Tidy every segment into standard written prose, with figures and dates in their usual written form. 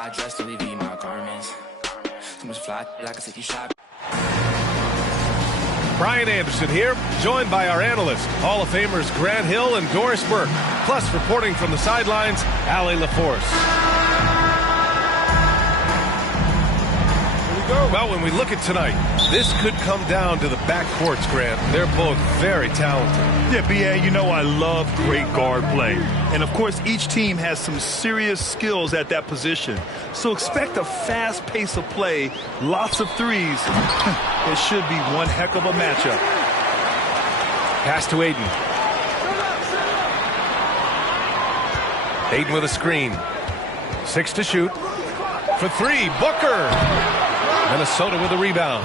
I dress to leave my garments. Too much fly like a city shop. Brian Anderson here, joined by our analysts, Hall of Famers Grant Hill and Doris Burke. Plus, reporting from the sidelines, Allie LaForce. Well, when we look at tonight, this could come down to the backcourts, Grant. They're both very talented. Yeah, B.A., you know I love great guard play. And, of course, each team has some serious skills at that position. So expect a fast pace of play, lots of threes. It should be one heck of a matchup. Pass to Ayton. Ayton with a screen. 6 to shoot. For 3, Booker. Minnesota with a rebound.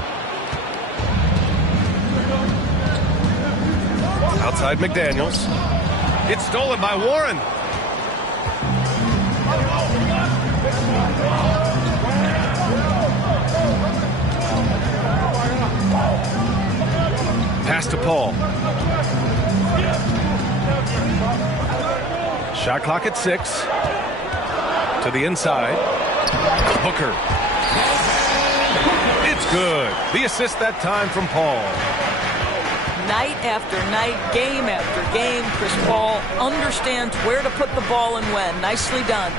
Outside McDaniels. It's stolen by Warren. Pass to Paul. Shot clock at 6. To the inside. Booker. It's good. The assist that time from Paul. Night after night, game after game, Chris Paul understands where to put the ball and when. Nicely done.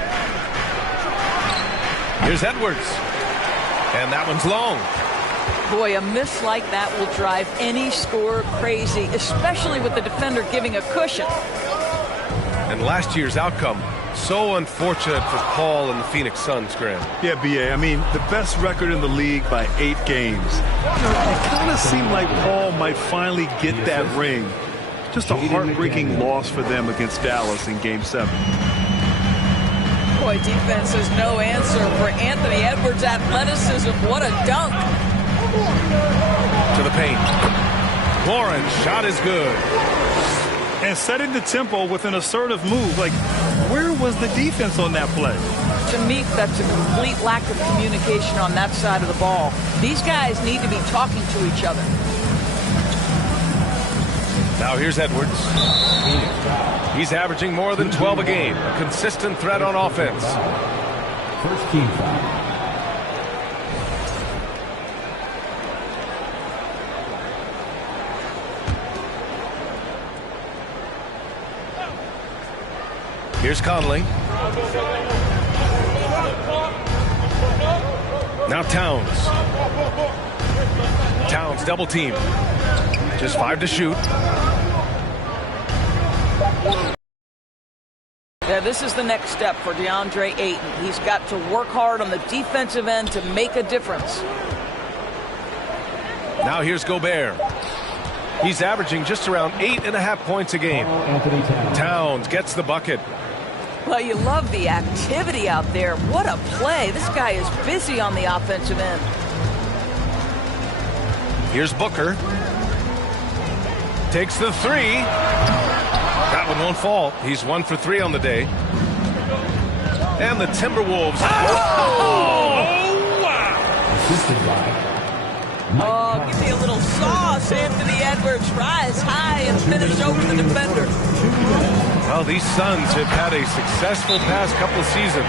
Here's Edwards. And that one's long. Boy, a miss like that will drive any scorer crazy, especially with the defender giving a cushion. And last year's outcome, so unfortunate for Paul and the Phoenix Suns, Graham. Yeah, B.A., I mean, the best record in the league by 8 games. It kind of seemed like Paul might finally get that ring. Just a heartbreaking loss for them against Dallas in Game 7. Boy, defense is no answer for Anthony Edwards' athleticism. What a dunk. To the paint. Warren's shot is good. And setting the tempo with an assertive move. Like, where was the defense on that play? To me, that's a complete lack of communication on that side of the ball. These guys need to be talking to each other. Now here's Edwards. He's averaging more than 12 a game. A consistent threat on offense. First team foul. Here's Conley. Now Towns. Towns double team. Just 5 to shoot. Yeah, this is the next step for DeAndre Ayton. He's got to work hard on the defensive end to make a difference. Now here's Gobert. He's averaging just around 8.5 points a game. Towns gets the bucket. Well, you love the activity out there. What a play. This guy is busy on the offensive end. Here's Booker. Takes the 3. That one won't fall. He's 1 for 3 on the day. And the Timberwolves. Oh, give me a little sauce, Anthony Edwards. Rise high and finish over the defender. Well, these Suns have had a successful past couple of seasons.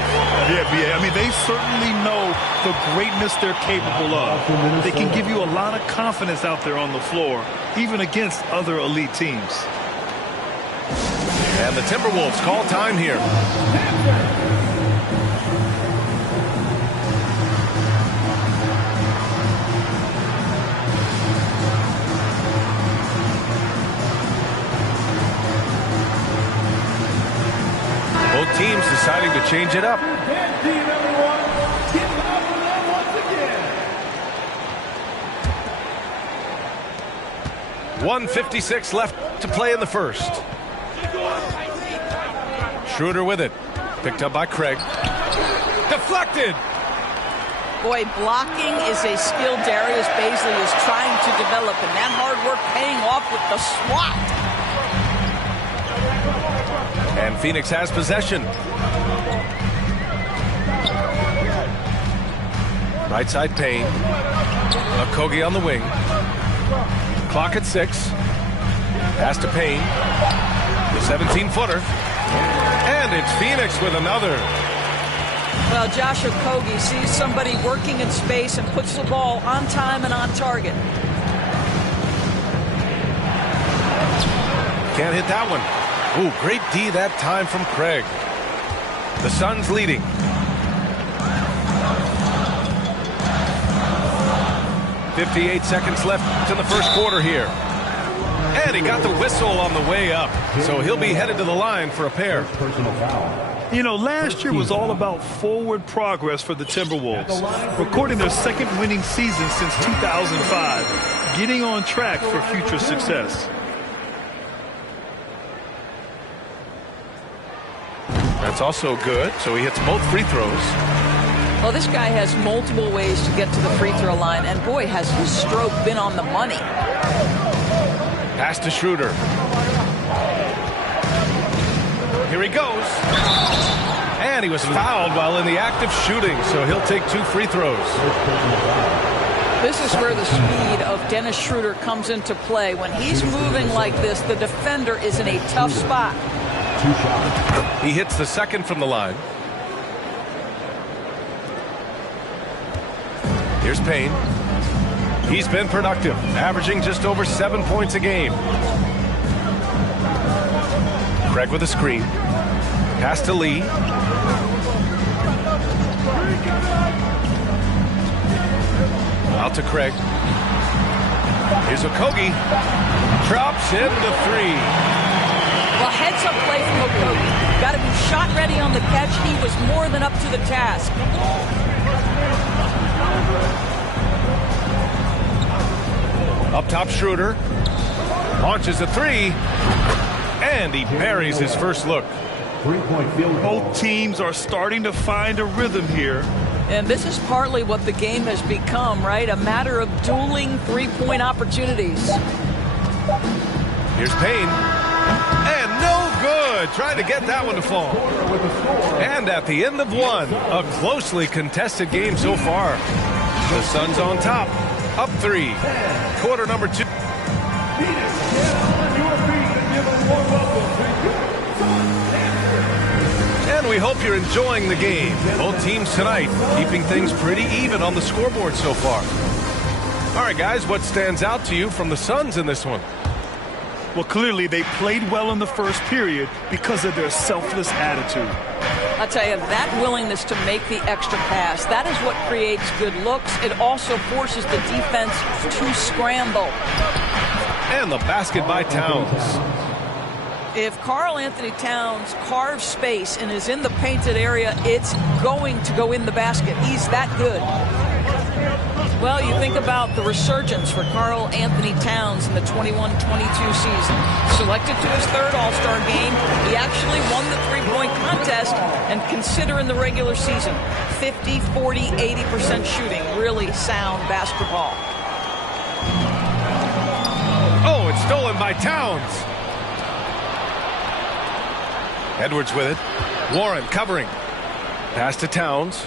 Yeah, B.A., I mean, they certainly know the greatness they're capable of. They can give you a lot of confidence out there on the floor, even against other elite teams. And the Timberwolves call time here. Both teams deciding to change it up. 1:56 left to play in the first. Schroeder with it. Picked up by Craig. Deflected. Boy, blocking is a skill Darius Bazley is trying to develop, and that hard work paying off with the swat. And Phoenix has possession. Right side Payne. Okogie on the wing. Clock at 6. Pass to Payne. The 17-footer. And it's Phoenix with another. Well, Josh Okogie sees somebody working in space and puts the ball on time and on target. Can't hit that one. Ooh, great D that time from Craig. The Suns leading. .58 seconds left in the first quarter here. And he got the whistle on the way up. So he'll be headed to the line for a pair. Personal foul. You know, last year was all about forward progress for the Timberwolves, recording their second winning season since 2005, getting on track for future success. That's also good. So he hits both free throws. Well, this guy has multiple ways to get to the free throw line, and boy, has his stroke been on the money. Pass to Schroeder. Here he goes. And he was fouled while in the act of shooting, so he'll take 2 free throws. This is where the speed of Dennis Schroeder comes into play. When he's moving like this, the defender is in a tough spot. 2 shots. He hits the second from the line. Here's Payne. He's been productive, averaging just over 7 points a game. Craig with a screen. Pass to Lee. Out to Craig. Here's Okogie. Drops in the 3. Well, heads up play from Okogie. Got to be shot ready on the catch. He was more than up to the task. Up top, Schroeder. Launches a 3. And he buries his first look. 3-point field goal. Both teams are starting to find a rhythm here. And this is partly what the game has become, right? A matter of dueling three-point opportunities. Here's Payne. And no good. Trying to get that one to fall. And at the end of one, a closely contested game so far. The Suns on top. Up 3. Quarter number 2. And we hope you're enjoying the game. Both teams tonight keeping things pretty even on the scoreboard so far. All right, guys, what stands out to you from the Suns in this one? Well, clearly they played well in the first period because of their selfless attitude. I'll tell you, that willingness to make the extra pass, that is what creates good looks. It also forces the defense to scramble. And the basket by Towns. If Karl Anthony Towns carves space and is in the painted area, it's going to go in the basket. He's that good. Well, you think about the resurgence for Karl Anthony Towns in the 21-22 season. Selected to his 3rd All-Star game, he actually won the three-point contest, and consider in the regular season, 50, 40, 80% shooting. Really sound basketball. Oh, it's stolen by Towns. Edwards with it. Warren covering. Pass to Towns.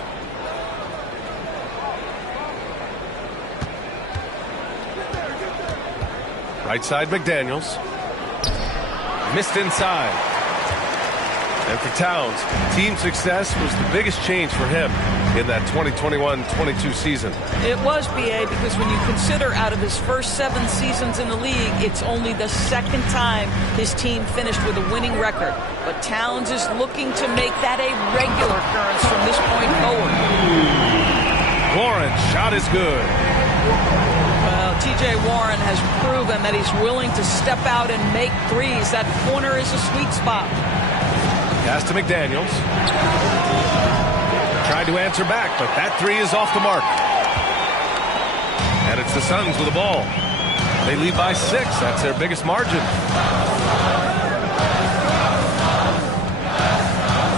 Right side, McDaniels. Missed inside. And for Towns, team success was the biggest change for him in that 2021-22 season. It was, B.A., because when you consider out of his first 7 seasons in the league, it's only the 2nd time his team finished with a winning record. But Towns is looking to make that a regular occurrence from this point forward. Warren, shot is good. Well, T.J. Warren has proven that he's willing to step out and make threes. That corner is a sweet spot. Pass to McDaniels. Tried to answer back, but that 3 is off the mark. And it's the Suns with the ball. They lead by 6. That's their biggest margin.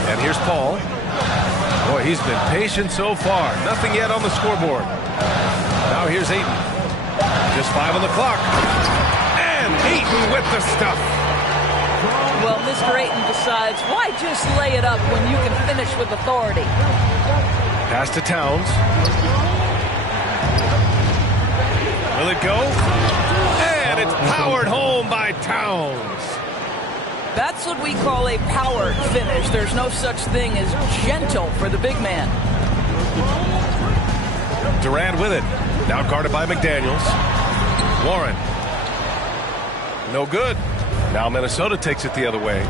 And here's Paul. Boy, he's been patient so far. Nothing yet on the scoreboard. Now here's Ayton. Just 5 on the clock. And Ayton with the stuff. Well, Mr. Ayton decides, why just lay it up when you can finish with authority? Pass to Towns. Will it go? And it's powered home by Towns. That's what we call a powered finish. There's no such thing as gentle for the big man. Durant with it. Now guarded by McDaniels. Warren. No good. Now Minnesota takes it the other way.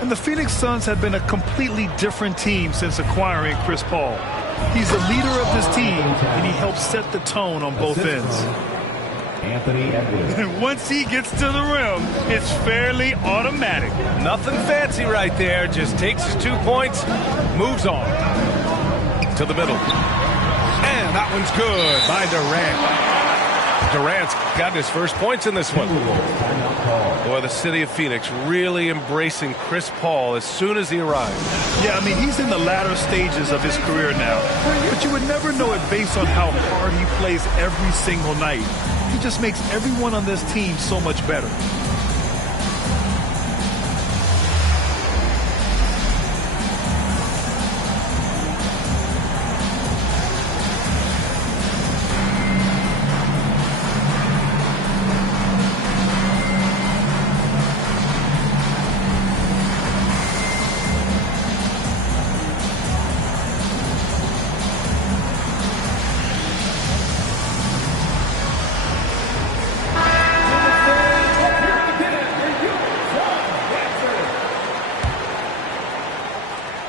And the Phoenix Suns have been a completely different team since acquiring Chris Paul. He's the leader of this team, and he helps set the tone on both ends. Anthony Edwards. And once he gets to the rim, it's fairly automatic. Nothing fancy right there. Just takes his 2 points, moves on. To the middle. And that one's good by Durant. Durant's got his first points in this one. Boy, the city of Phoenix really embracing Chris Paul as soon as he arrived. Yeah, I mean, he's in the latter stages of his career now. But you would never know it based on how hard he plays every single night. He just makes everyone on this team so much better.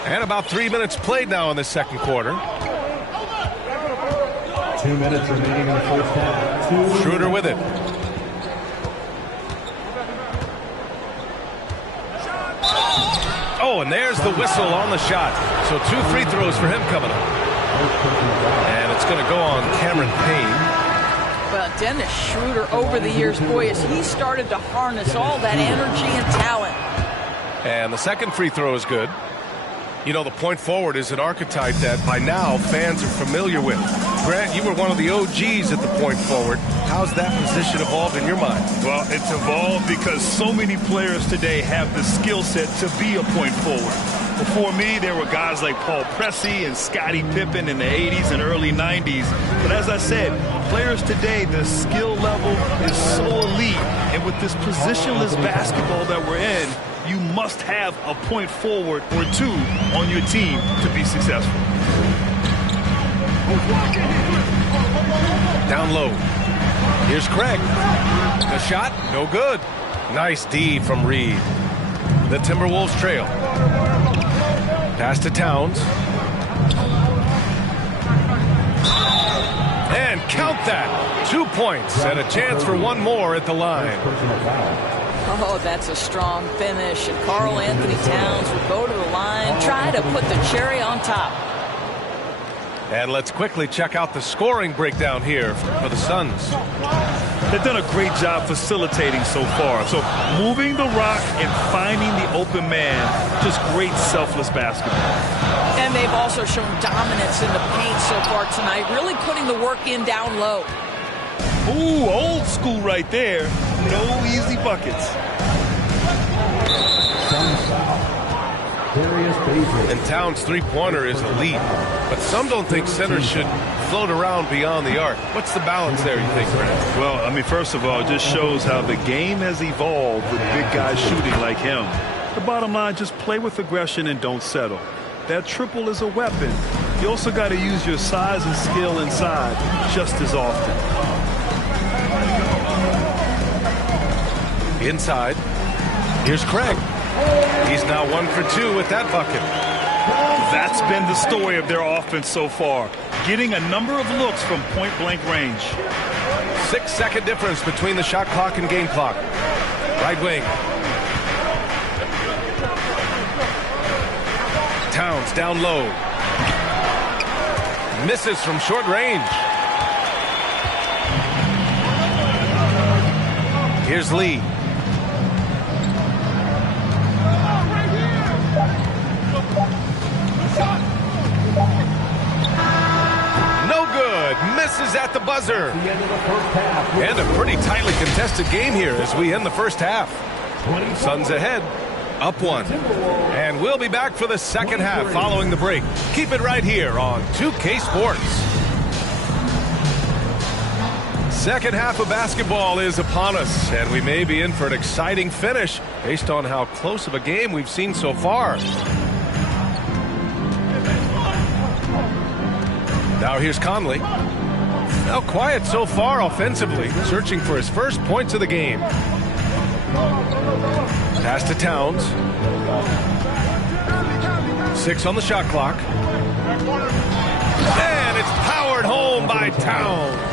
And about 3 minutes played now in the second quarter. 2 minutes remaining in the first half. Schroeder with it. Oh, and there's the whistle on the shot. So 2 free throws for him coming up. And it's going to go on Cameron Payne. Well, Dennis Schroeder over the years, boy, as he started to harness all that energy and talent. And the second free throw is good. You know, the point forward is an archetype that by now fans are familiar with. Grant, you were one of the OGs at the point forward. How's that position evolved in your mind? Well, it's evolved because so many players today have the skill set to be a point forward. Before me, there were guys like Paul Pressey and Scottie Pippen in the 80s and early 90s. But as I said, players today, the skill level is so elite. And with this positionless basketball that we're in, you must have a point forward or two on your team to be successful. Down low. Here's Craig. The shot, no good. Nice D from Reed. The Timberwolves trail. Pass to Towns. And count that. 2 points and a chance for one more at the line. Oh, that's a strong finish. And Karl Anthony Towns will go to the line, try to put the cherry on top. And let's quickly check out the scoring breakdown here for the Suns. They've done a great job facilitating so far. So moving the rock and finding the open man, just great selfless basketball. And they've also shown dominance in the paint so far tonight, really putting the work in down low. Ooh, old school right there. No easy buckets. And Towns' three-pointer is elite, but some don't think centers should float around beyond the arc. What's the balance there, you think, Brent? Well, I mean, first of all, it just shows how the game has evolved with big guys shooting like him. The bottom line, just play with aggression and don't settle. That triple is a weapon. You also got to use your size and skill inside just as often. Inside. Here's Craig. He's now 1 for 2 with that bucket. That's been the story of their offense so far. Getting a number of looks from point-blank range. 6-second difference between the shot clock and game clock. Right wing. Towns down low. Misses from short range. Here's Lee. No good. Misses at the buzzer. And a pretty tightly contested game here as we end the first half. Suns ahead. Up 1. And we'll be back for the second half following the break. Keep it right here on 2K Sports. Second half of basketball is upon us, and we may be in for an exciting finish based on how close of a game we've seen so far. Now here's Conley. Now quiet so far offensively, searching for his first points of the game. Pass to Towns. 6 on the shot clock. And it's powered home by Towns.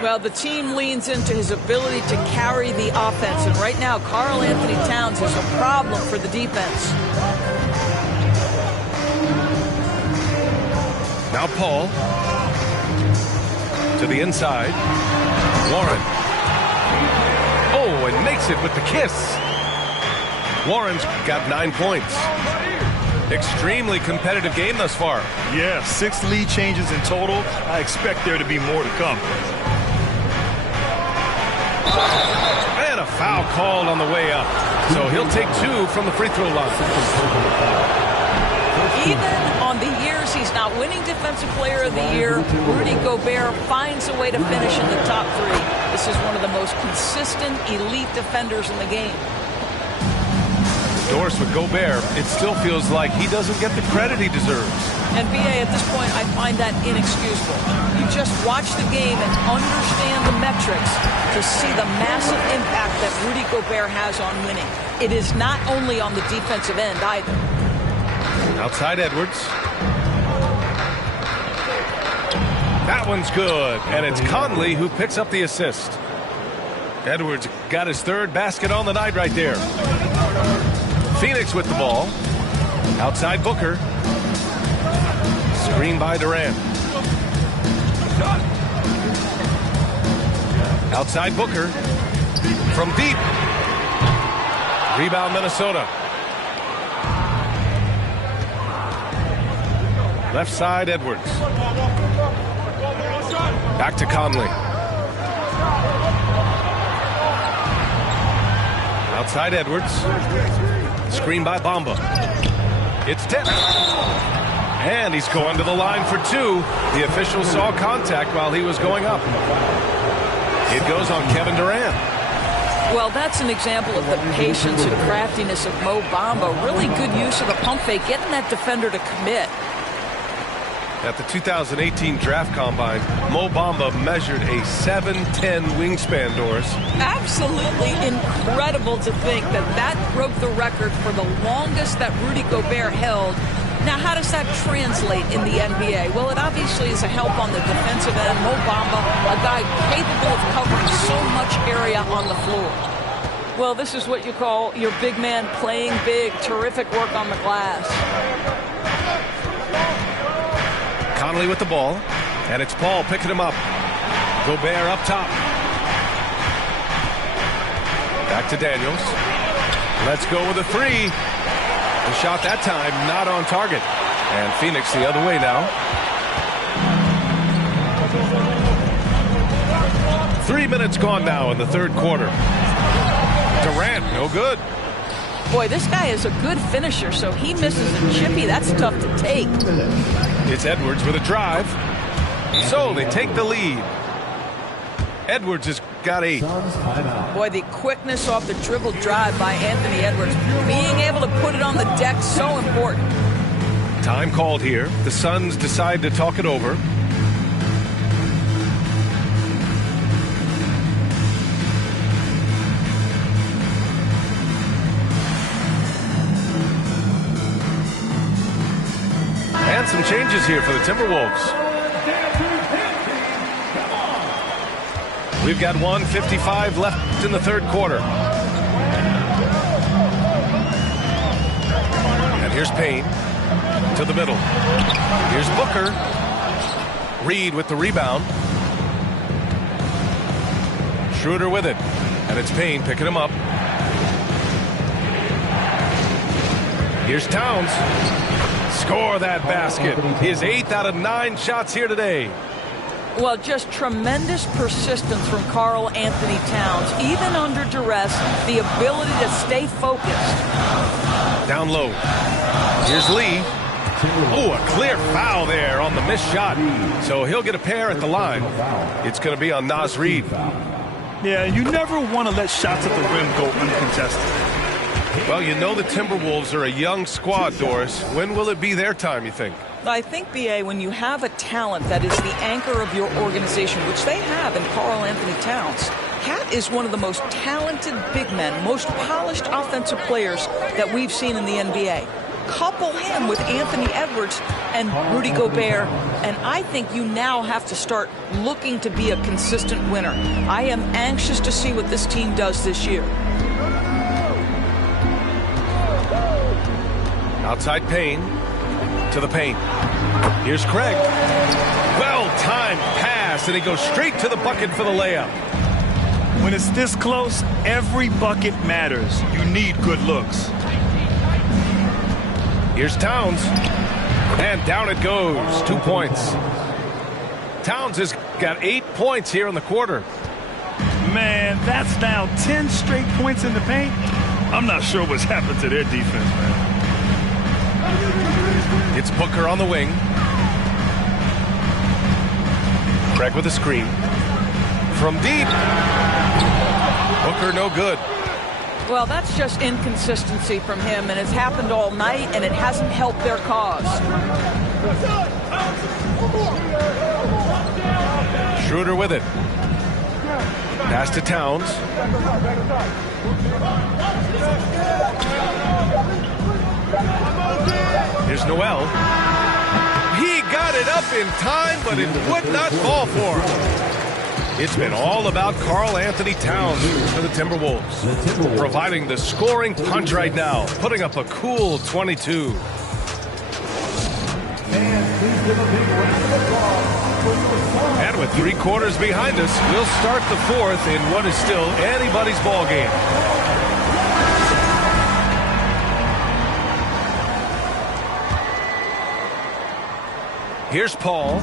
Well, the team leans into his ability to carry the offense, and right now Karl Anthony Towns is a problem for the defense. Now Paul to the inside. Warren. Oh, and makes it with the kiss. Warren's got 9 points. Extremely competitive game thus far. Yeah, 6 lead changes in total. I expect there to be more to come. And a foul called on the way up. So he'll take 2 from the free throw line. Even on the years he's not winning Defensive Player of the Year, Rudy Gobert finds a way to finish in the top 3. This is one of the most consistent elite defenders in the game. Doris, with Gobert, it still feels like he doesn't get the credit he deserves. And BA, at this point, I find that inexcusable. You just watch the game and understand the metrics to see the massive impact that Rudy Gobert has on winning. It is not only on the defensive end either. Outside Edwards. That one's good, and it's Conley who picks up the assist. Edwards got his 3rd basket on the night right there. Phoenix with the ball. Outside Booker. Screen by Durant. Outside Booker. From deep. Rebound Minnesota. Left side Edwards. Back to Conley. Outside Edwards. Screen by Bamba. It's 10. And he's going to the line for 2. The official saw contact while he was going up. It goes on Kevin Durant. Well, that's an example of the patience and craftiness of Mo Bamba. Really good use of the pump fake, getting that defender to commit. At the 2018 Draft Combine, Mo Bamba measured a 7'10" wingspan, Doris. Absolutely incredible to think that that broke the record for the longest that Rudy Gobert held. Now, how does that translate in the NBA? Well, it obviously is a help on the defensive end. Mo Bamba, a guy capable of covering so much area on the floor. Well, this is what you call your big man playing big. Terrific work on the glass. Conley with the ball, and it's Paul picking him up. Gobert up top. Back to Daniels. Let's go with a 3. The shot that time not on target. And Phoenix the other way now. 3 minutes gone now in the 3rd quarter. Durant, no good. Boy, this guy is a good finisher, so he misses a chippy. That's tough to take. It's Edwards with a drive. So they take the lead. Edwards has got 8. Boy, the quickness off the dribble drive by Anthony Edwards. Being able to put it on the deck, so important. Time called here. The Suns decide to talk it over. And some changes here for the Timberwolves. We've got 1:55 left in the 3rd quarter. And here's Payne to the middle. Here's Booker. Reed with the rebound. Schroeder with it. And it's Payne picking him up. Here's Towns. Score that basket. His 8th out of 9 shots here today. Well, just tremendous persistence from Karl Anthony Towns. Even under duress, the ability to stay focused. Down low. Here's Lee. Oh, a clear foul there on the missed shot. So he'll get a pair at the line. It's going to be on Naz Reid. Yeah, you never want to let shots at the rim go uncontested. Well, you know the Timberwolves are a young squad, Doris. When will it be their time, you think? I think, B.A., when you have a talent that is the anchor of your organization, which they have in Karl Anthony Towns, Cat is one of the most talented big men, most polished offensive players that we've seen in the NBA. Couple him with Anthony Edwards and Rudy Gobert, and I think you now have to start looking to be a consistent winner. I am anxious to see what this team does this year. Outside Payne to the paint. Here's Craig. Well-timed pass, and he goes straight to the bucket for the layup. When it's this close, every bucket matters. You need good looks. Here's Towns. And down it goes. 2 points. Towns has got 8 points here in the quarter. Man, that's now 10 straight points in the paint. I'm not sure what's happened to their defense, man. It's Booker on the wing. Craig with a screen. From deep. Booker no good. Well, that's just inconsistency from him, and it's happened all night, and it hasn't helped their cause. Schroeder with it. Pass to Towns. Here's Noel. He got it up in time, but it would not fall for him. It's been all about Karl Anthony Towns for the Timberwolves, providing the scoring punch right now, putting up a cool 22. And with 3 quarters behind us, we'll start the fourth in what is still anybody's ball game. Here's Paul.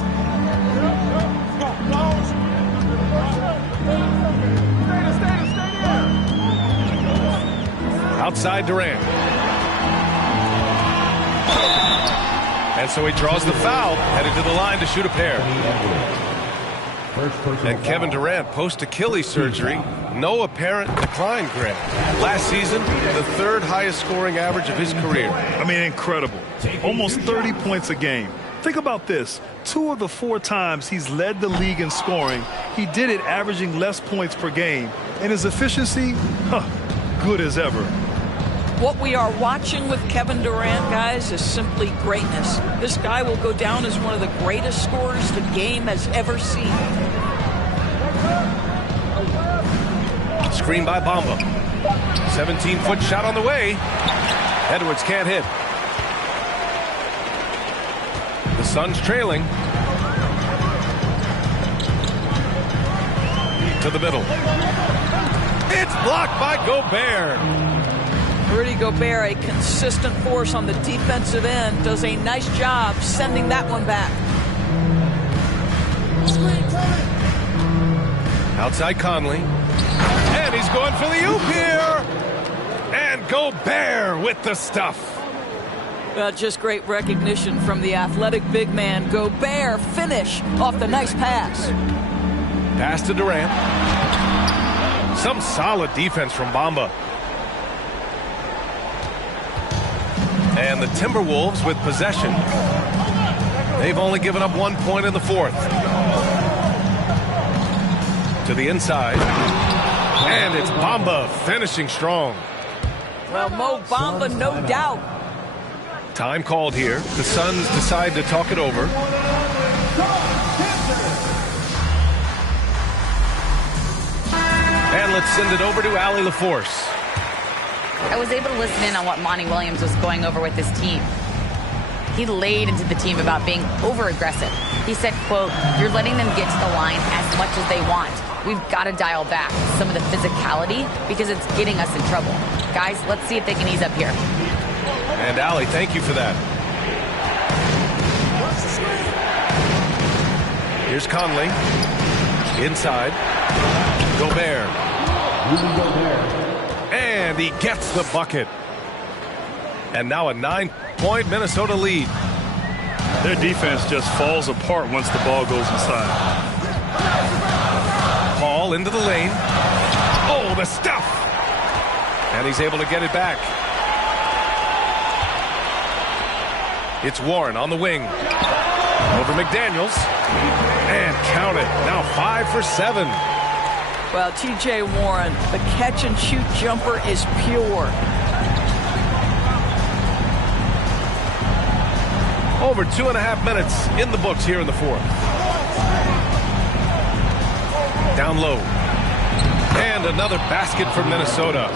Outside Durant. And so he draws the foul, headed to the line to shoot a pair. And Kevin Durant, post-Achilles surgery, no apparent decline, Grant. Last season, the 3rd highest scoring average of his career. I mean, incredible. Almost 30 points a game. Think about this. 2 of the 4 times he's led the league in scoring, he did it averaging less points per game. And his efficiency, good as ever. What we are watching with Kevin Durant, guys, is simply greatness. This guy will go down as one of the greatest scorers the game has ever seen. Screen by Bamba. 17-foot shot on the way. Edwards can't hit. The Suns trailing. To the middle. It's blocked by Gobert. Rudy Gobert, a consistent force on the defensive end, does a nice job sending that one back. Outside Conley. And he's going for the oop here. And Gobert with the stuff. Just great recognition from the athletic big man. Gobert finish off the nice pass. Pass to Durant. Some solid defense from Bamba. And the Timberwolves with possession. They've only given up 1 point in the 4th. To the inside. And it's Bamba finishing strong. Well, Mo Bamba, no doubt. Time called here. The Suns decide to talk it over. And let's send it over to Allie LaForce. I was able to listen in on what Monty Williams was going over with this team. He laid into the team about being over-aggressive. He said, quote, "You're letting them get to the line as much as they want. We've got to dial back some of the physicality because it's getting us in trouble. Guys, let's see if they can ease up here." And Allie, thank you for that. Here's Conley. Inside. Gobert. And he gets the bucket. And now a 9-point Minnesota lead. Their defense just falls apart once the ball goes inside. Paul into the lane. Oh, the stuff! And he's able to get it back. It's Warren on the wing. Over McDaniels. And count it. Now 5 for 7. Well, T.J. Warren, the catch-and-shoot jumper is pure. Over 2.5 minutes in the books here in the fourth. Down low. And another basket for Minnesota.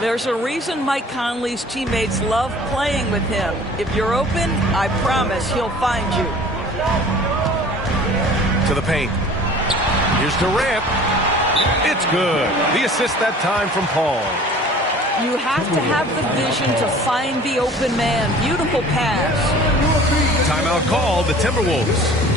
There's a reason Mike Conley's teammates love playing with him. If you're open, I promise he'll find you. To the paint. Here's Durant. It's good. The assist that time from Paul. You have to have the vision to find the open man. Beautiful pass. Timeout called, the Timberwolves.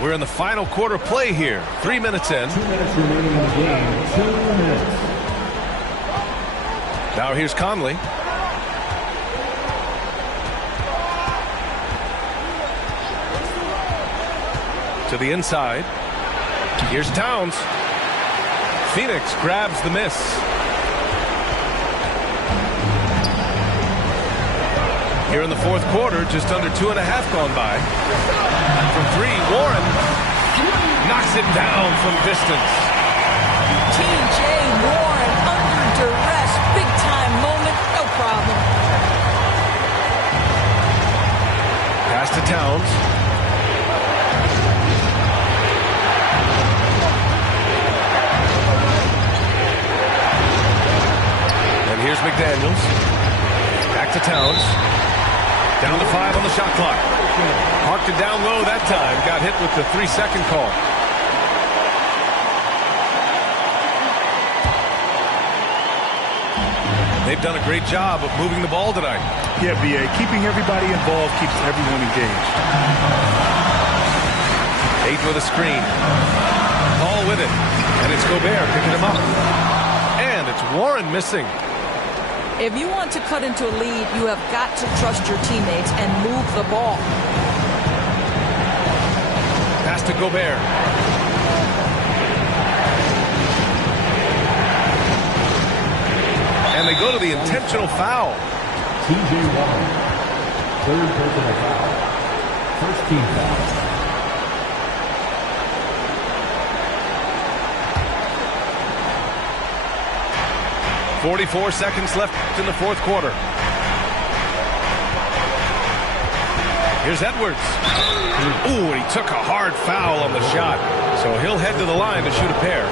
We're in the final quarter play here. 3 minutes in. 2 minutes remaining in the game. 2 minutes. Now here's Conley. To the inside. Here's Towns. Phoenix grabs the miss. Here in the fourth quarter, just under 2.5 gone by. From 3, Warren knocks it down from distance. T.J. Warren under duress. Big time moment. No problem. Pass to Towns. And here's McDaniels. Back to Towns. Down to 5 on the shot clock. Parked it down low that time. Got hit with the 3-second call. They've done a great job of moving the ball tonight. Yeah, B.A. Keeping everybody involved keeps everyone engaged. Eight with a screen. Paul with it. And it's Gobert picking him up. And it's Warren missing. If you want to cut into a lead, you have got to trust your teammates and move the ball. Pass to Gobert. And they go to the intentional foul. T.J. Warren. Third personal foul. First team foul. 44 seconds left in the fourth quarter. Here's Edwards. Ooh, and he took a hard foul on the shot. So he'll head to the line to shoot a pair.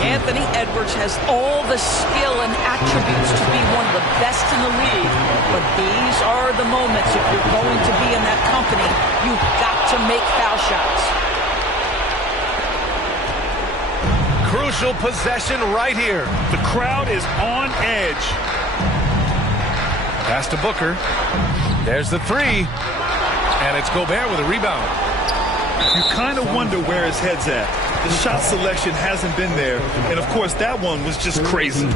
Anthony Edwards has all the skill and attributes to be one of the best in the league. But these are the moments, if you're going to be in that company, you've got to make foul shots. Crucial possession right here. The crowd is on edge. Pass to Booker. There's the 3. And it's Gobert with a rebound. You kind of wonder where his head's at. The shot selection hasn't been there. And, of course, that one was just crazy.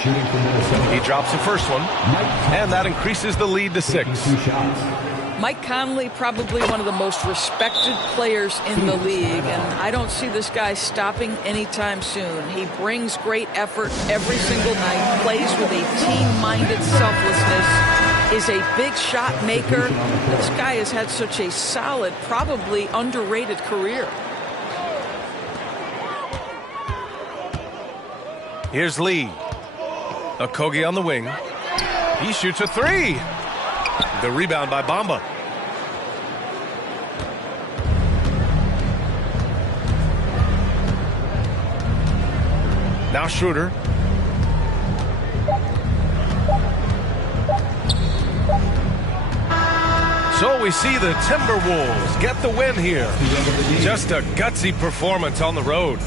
Shooting from Minnesota. He drops the first one. And that increases the lead to 6. 2 shots. Mike Conley, probably one of the most respected players in the league, and I don't see this guy stopping anytime soon. He brings great effort every single night, plays with a team-minded selflessness, is a big shot maker. This guy has had such a solid, probably underrated career. Here's Lee. Okogie on the wing. He shoots a 3. The rebound by Bamba. Now Schroeder. So we see the Timberwolves get the win here. Just a gutsy performance on the road.